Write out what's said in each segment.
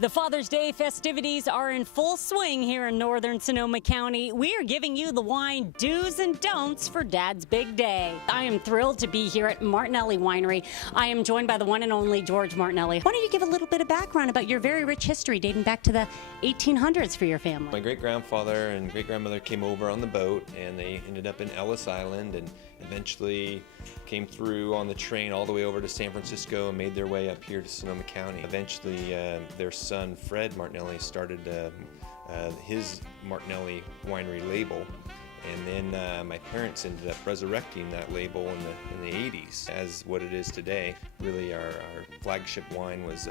The Father's Day festivities are in full swing here in northern Sonoma County. We are giving you the wine do's and don'ts for Dad's big day. I am thrilled to be here at Martinelli Winery. I am joined by the one and only George Martinelli. Why don't you give a little bit of background about your very rich history dating back to the 1800s for your family? My great-grandfather and great-grandmother came over on the boat, and they ended up in Ellis Island and eventually came through on the train all the way over to San Francisco and made their way up here to Sonoma County. Eventually, their son, Fred Martinelli, started his Martinelli winery label. And then my parents ended up resurrecting that label in the 80s as what it is today. Really, our flagship wine was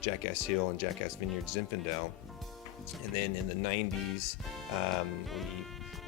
Jackass Hill and Jackass Vineyard Zinfandel. And then in the 90s,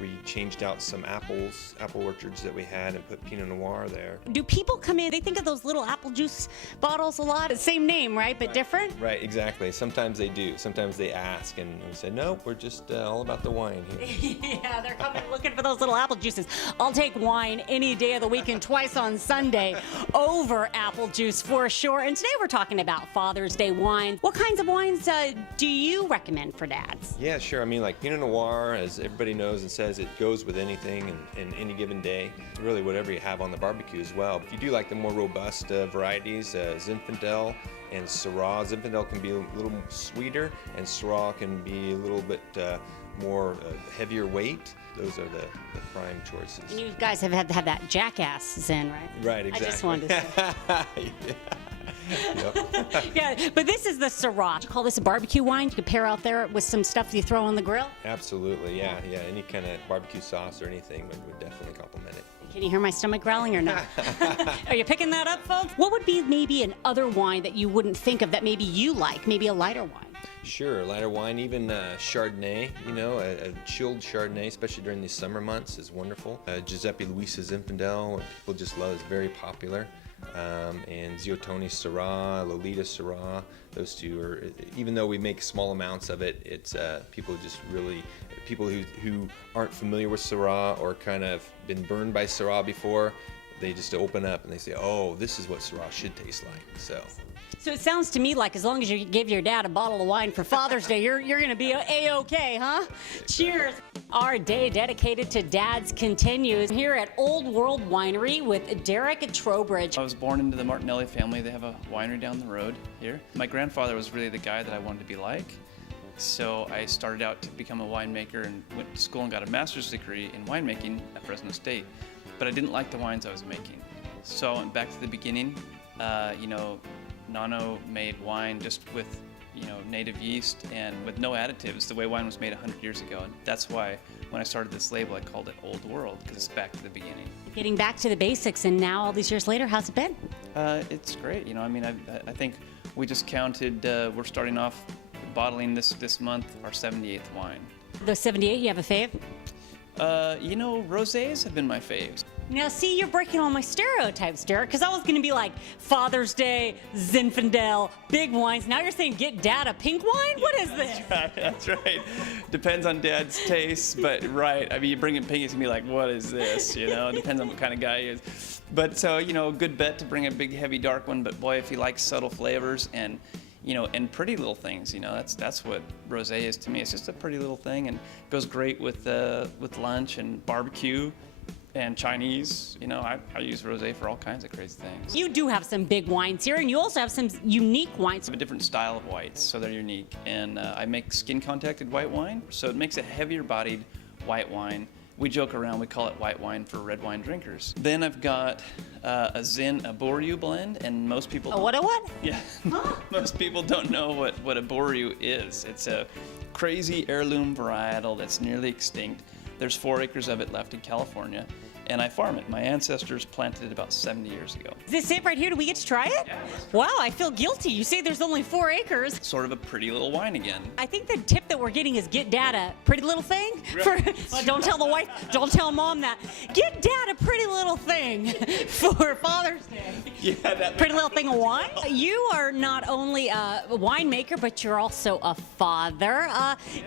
we changed out some apple orchards that we had and put Pinot Noir there. Do people come in, they think of those little apple juice bottles a lot? Same name, right? But different? Right, exactly. Sometimes they do. Sometimes they ask, and we say, nope, we're just all about the wine here. Yeah, they're coming looking for those little apple juices. I'll take wine any day of the week and twice on Sunday over apple juice for sure. And today we're talking about Father's Day wine. What kinds of wines do you recommend for dads? Yeah, sure. I mean, like Pinot Noir, as everybody knows and says, it goes with anything and any given day. Really, whatever you have on the barbecue as well. If you do like the more robust varieties, Zinfandel and Syrah. Zinfandel can be a little sweeter, and Syrah can be a little bit more heavier weight. Those are the prime choices. And you guys have had to have that Jackass Zin, right? Right, exactly. I just wanted to say. Yeah. Yep. Yeah, but this is the Syrah. You call this a barbecue wine? You could pair out there with some stuff you throw on the grill? Absolutely, yeah. Any kind of barbecue sauce or anything would definitely complement it. Can you hear my stomach growling or not? Are you picking that up, folks? What would be maybe another wine that you wouldn't think of that maybe you like, maybe a lighter wine? Sure, lighter wine, even Chardonnay, a chilled Chardonnay, especially during these summer months, is wonderful. Giuseppe Luisa Zinfandel, people just love, is very popular. And Ziotoni Syrah, Lolita Syrah, those two are, even though we make small amounts of it, it's people who aren't familiar with Syrah or kind of been burned by Syrah before, they just open up and they say, oh, this is what Syrah should taste like. So it sounds to me like as long as you give your dad a bottle of wine for Father's Day, you're going to be A-okay, huh? Cheers. Our day dedicated to dads continues here at Old World Winery with Derek Trowbridge. I was born into the Martinelli family. They have a winery down the road here. My grandfather was really the guy that I wanted to be like. So I started out to become a winemaker and went to school and got a master's degree in winemaking at Fresno State. But I didn't like the wines I was making. So I went back to the beginning. Nano made wine just with native yeast and with no additives, the way wine was made 100 years ago. And that's why when I started this label, I called it Old World, because it's back to the beginning. Getting back to the basics, and now all these years later, how's it been? It's great. I think we just counted, we're starting off bottling this month our 78th wine. The 78, you have a fave? Rosés have been my faves. Now, see, you're breaking all my stereotypes, Derek, because I was going to be like Father's Day, Zinfandel, big wines. Now you're saying get Dad a pink wine? What is this? That's right. Depends on Dad's taste, but right. I mean, you bring him pink, he's going to be like, what is this? Depends on what kind of guy he is. But so, good bet to bring a big, heavy, dark one. But boy, if he likes subtle flavors and pretty little things, that's what rosé is to me. It's just a pretty little thing and goes great with lunch and barbecue and Chinese. I use rosé for all kinds of crazy things. You do have some big wines here, and you also have some unique wines. I have a different style of whites, so they're unique. And I make skin-contacted white wine, so it makes a heavier-bodied white wine. We joke around, we call it white wine for red wine drinkers. Then I've got a Bourgeois blend, and most people what? Yeah, most people don't know what a Bourgeois is. It's a crazy heirloom varietal that's nearly extinct. There's 4 acres of it left in California, and I farm it. My ancestors planted it about 70 years ago. Is this it right here? Do we get to try it? Yeah. Wow, I feel guilty. You say there's only 4 acres. Sort of a pretty little wine again. I think the tip that we're getting is get Dad a pretty little thing. Don't tell the wife, don't tell Mom that. Get Dad a pretty little thing for Father's Day. Yeah, that pretty little thing of wine. You are not only a winemaker, but you're also a father.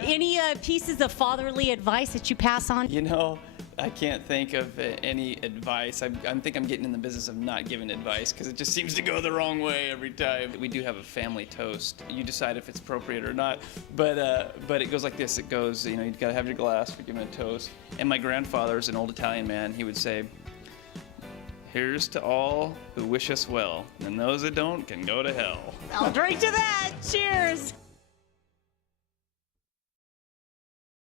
Any pieces of fatherly advice that you pass on? I can't think of any advice. I think I'm getting in the business of not giving advice because it just seems to go the wrong way every time. We do have a family toast. You decide if it's appropriate or not, but it goes like this. It goes, you gotta have your glass for giving a toast. And my grandfather's an old Italian man. He would say, "Here's to all who wish us well, and those that don't can go to hell." I'll drink to that. Cheers.